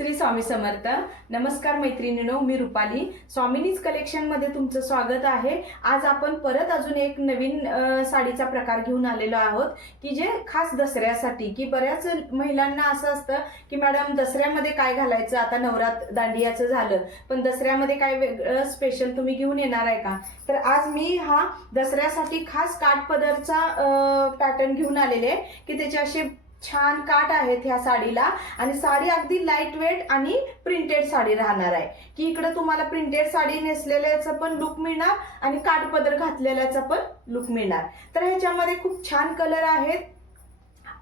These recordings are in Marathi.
श्री स्वामी समर्थ. नमस्कार मैत्रिणींनो, मी रुपाली. स्वामिनीज कलेक्शन मध्ये तुमचं स्वागत आहे. आज आपण परत अजून एक नवीन साडीचा प्रकार घेऊन आलेलो आहोत की जे खास दसऱ्यासाठी, की बऱ्याच महिलांना असं असतं की मॅडम दसऱ्यामध्ये काय घालायचं, आता नवरात्र दांडियाचं झालं पण दसऱ्यामध्ये काय वेगळं स्पेशल तुम्ही घेऊन येणार आहे का. तर आज मी हा दसऱ्यासाठी खास काठपदरचा पॅटर्न घेऊन आलेले आहे की त्याचे असे छान काट आहेत ह्या साडीला. आणि साडी अगदी लाईट वेट आणि प्रिंटेड साडी राहणार आहे की इकडे तुम्हाला प्रिंटेड साडी नेसलेल्याचं पण लुक मिळणार आणि काठपदर घातलेल्याचा पण लुक मिळणार. तर ह्याच्यामध्ये खूप छान कलर आहेत.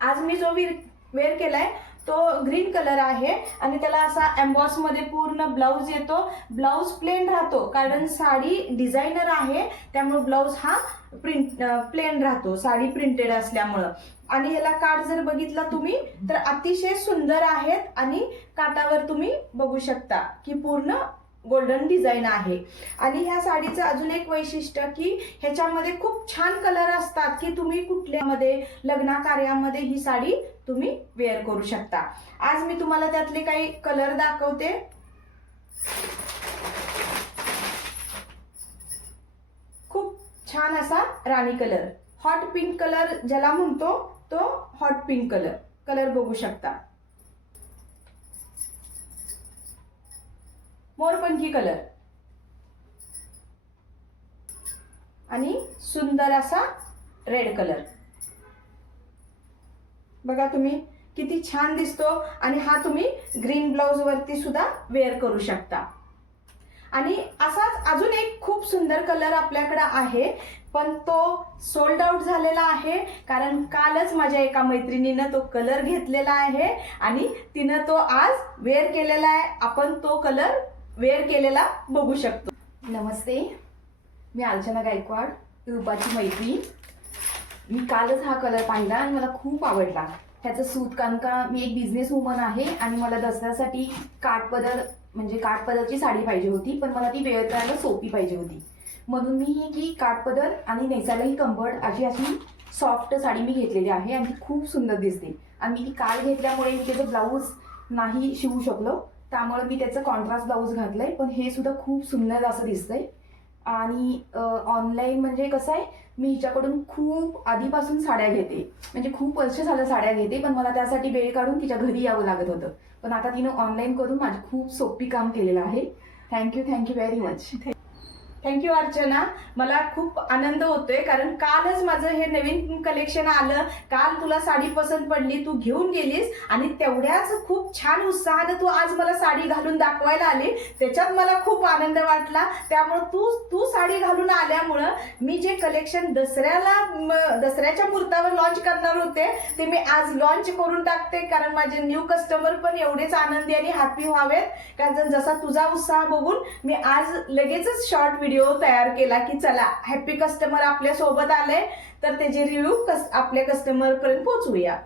आज मी जो वेअर केलाय तो ग्रीन कलर आहे आणि त्याला असा एम्बॉस मध्ये पूर्ण ब्लाउज येतो. ब्लाउज प्लेन राहतो कारण साडी डिझायनर आहे, त्यामुळे ब्लाउज हा प्लेन राहतो साडी प्रिंटेड असल्यामुळं. आणि ह्याला काठ जर बघितला तुम्ही तर अतिशय सुंदर आहेत आणि काठावर तुम्ही बघू शकता की पूर्ण गोल्डन डिझाईन आहे. आणि ह्या साडीचं अजून एक वैशिष्ट्य की ह्याच्यामध्ये खूप छान कलर असतात की तुम्ही कुठल्यामध्ये लग्न कार्यामध्ये ही साडी तुम्ही वेअर करू शकता. आज मी तुम्हाला त्यातले काही कलर दाखवते. खूप छान असा राणी कलर, हॉट पिंक कलर ज्याला म्हणतो तो हॉट पिंक कलर बघू शकता. मोरपंखी कलर आणि सुंदर असा रेड कलर बघा तुम्ही किती छान दिसतो. आणि हा तुम्ही ग्रीन ब्लाउज वरती सुद्धा वेअर करू शकता. आणि असाच अजून एक खूप सुंदर कलर आपल्याकडे आहे पण तो सोल्ड आउट झालेला आहे कारण कालच माझ्या एका मैत्रिणीनं तो कलर घेतलेला आहे आणि तिनं तो आज वेअर केलेला आहे. आपण तो कलर वेअर केलेला बघू शकतो. नमस्ते, मी अर्चना गायकवाड, रूपाची मैत्रीण. मी कालच हा कलर पाहिला आणि मला खूप आवडला ह्याचं सूत. कारण का मी एक बिझनेस वुमन आहे आणि मला दसऱ्यासाठी काठपदरची साडी पाहिजे होती, पण मला ती वेअर करायला सोपी पाहिजे होती. म्हणून मी ही काठपदर आणि नेसायलाही कम्फर्ट अशी सॉफ्ट साडी मी घेतलेली आहे आणि ती खूप सुंदर दिसते. आणि मी ती काल घेतल्यामुळे मी त्याचं ब्लाऊज नाही शिवू शकलो, त्यामुळे मी त्याचं कॉन्ट्रास्ट ब्लाऊज घातलंय. पण हे सुद्धा खूप सुंदर असं दिसतंय. आणि ऑनलाईन म्हणजे कसं आहे, मी हिच्याकडून खूप आधीपासून साड्या घेते, म्हणजे खूप वर्ष झालं साड्या घेते, पण मला त्यासाठी वेळ काढून तिच्या घरी यावं लागत होतं. पण आता तिनं ऑनलाईन करून माझी खूप सोपी काम केलेलं आहे. Thank you very much. Thank you Archana. मला खूप आनंद होतोय कारण कालच माझं हे नवीन कलेक्शन आलं. काल तुला साडी पसंत पडली, तू घेऊन गेलीस आणि तेवढ्याच खूप छान उत्साहानं तू आज मला साडी घालून दाखवायला आली. त्याच्यात मला खूप आनंद वाटला. त्यामुळे तू साडी घालून आल्यामुळं मी जे कलेक्शन दसऱ्याच्या मुहूर्तावर लॉन्च करणार होते ते मी आज लॉन्च करून टाकते कारण माझे न्यू कस्टमर पण एवढेच आनंदी आणि हॅपी व्हावेत. कारण जसा तुझा उत्साह बघून मी आज लगेचच शॉर्ट व्हिडिओ तयार केला की चला हॅपी कस्टमर आपल्या सोबत आले तर त्याचे रिव्ह्यू आपल्या कस्टमर पर्यंत पोहोचूया.